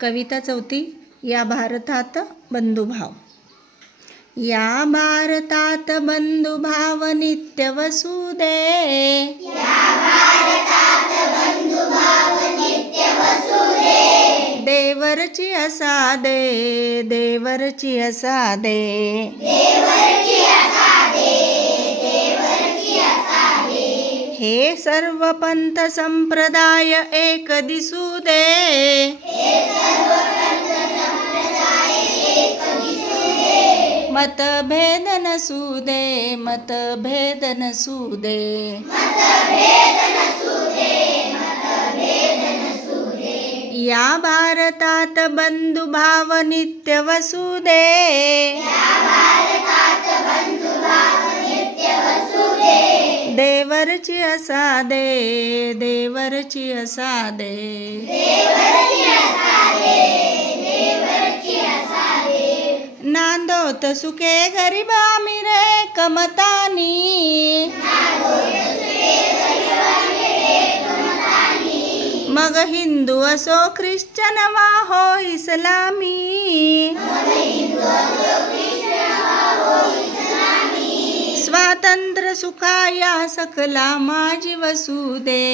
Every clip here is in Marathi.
कविता चौथी या भारतात बंधुभाव. या भारतात बंधुभाव नित्य वसुदे. देवरची असा दे देवरची असा दे. हे सर्व पंथ संप्रदाय एक दिसू दे. मतभेद नसू दे मतभेद नसू दे या भारतात बंधुभाव नित्य वसू दे देवरची असा दे देवरची असा दे। नांदोत सुखे गरीबा मिरे कमतानी. मग हिंदू असो ख्रिश्चन वा हो इस्लामी. स्वातंत्र्य सुखाया सकला माझी वसुदे.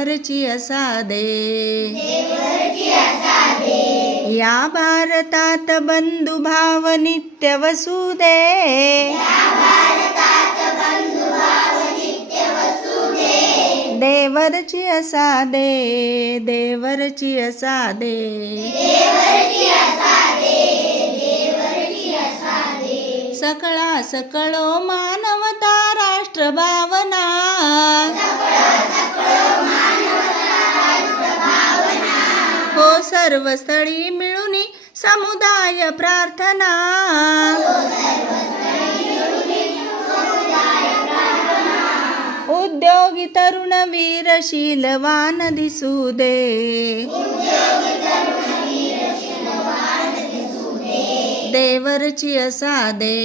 देवरची असा दे या भारतात बंधुभाव नित्य वसुदे. देवरची असा दे देवरची असा दे सकळा सकळो मानवता राष्ट्र भावना. सर्वस्थळी मिळून समुदाय प्रार्थना. उद्योगी तरुण वीरशीलवान दिसू दे. देवरची असा दे.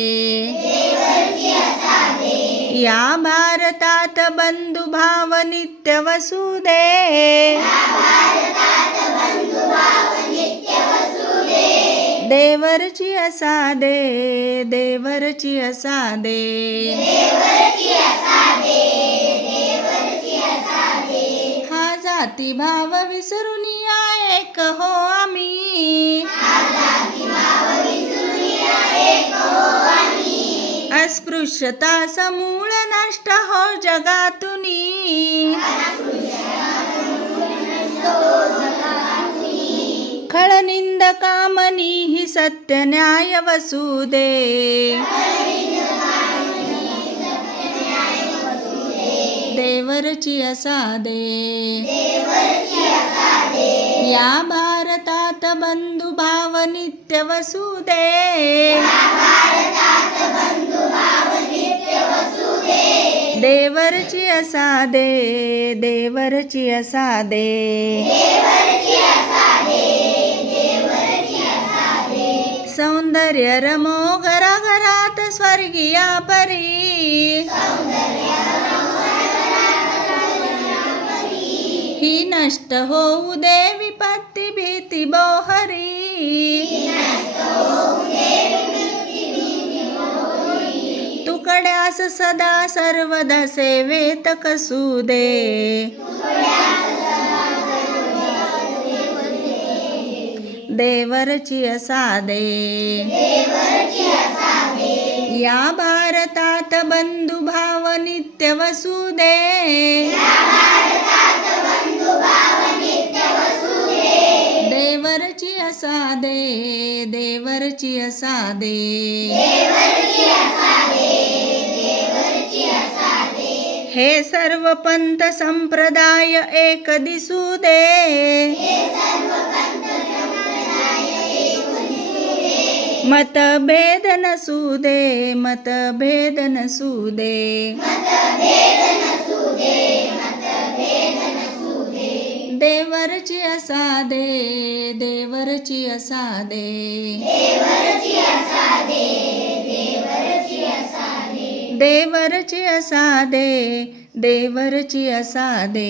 या भारतात बंधुभाव नित्य वसू दे. देवरची असा दे देवरची असा दे. हा जाती भाव विसरून या एक हो आम्ही. अस्पृश्यता समूळ नष्ट हो जगातुनी. खळनिंद कामनी ही सत्य न्याय वसुदे देवरची असा दे या भारतात बंधुभाव नित्य वसुदे देवरची असा दे देवरची असा दे सौंदर्य रमो घराघरात स्वर्गीया परी ही नष्ट होऊ दे विपत्ती भीती बोहरी तुकड्यास सदा सर्वदा सेवेत कसू दे देवरची असादे या भारतात बंधुभाव नित्य वसुदे. देवरची असादे देवरची असादे हे सर्व पंत संप्रदाय एक दिसू दे. मतभेद नसू दे मतभेद नसू दे देवरची असा दे देवरची असा दे देवरची असा दे देवरची असा दे